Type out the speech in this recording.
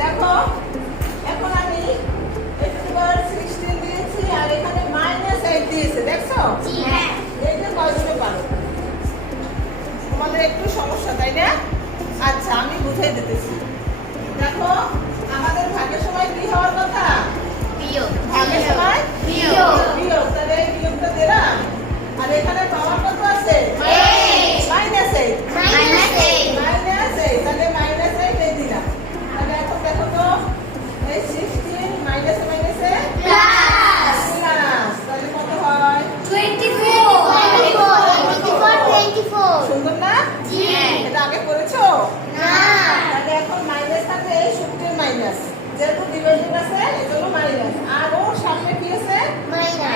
দেখো এখন আমি x^16 দিয়েছি আর এখানে -8 দিয়েছে, দেখছো? হ্যাঁ। এইটা কয়জনে পারো? তোমাদের একটু সমস্যা, তাই না? আচ্ছা, আমি বুঝাই দিতেছি। দেখো আমাদের ভাগের সময় কি হওয়ার কথা? বিয়োগ। ভাগের সময় বিয়োগ। বিয়োগ, তাহলে এই বিয়োগটা দিলাম। আর এখানে পাওয়ার কত আছে? -8। -8। -8, তাহলে -8 এই দিলাম। তাহলে এখন দেখো তো এই 16 মাইনাসে মাইনাসে প্লাস। প্লাস, তাহলে কত হয়? 24। সুন্দর না? জি। এটা আগে করেছো? না। তাহলে এখন মাইনাস থাকবে এই সূত্রের মাইনাস, যেহেতু ডিভাইডিং আছে এজন্য মাইনাস, আর ওর সামনে কি আছে? মাইনাস।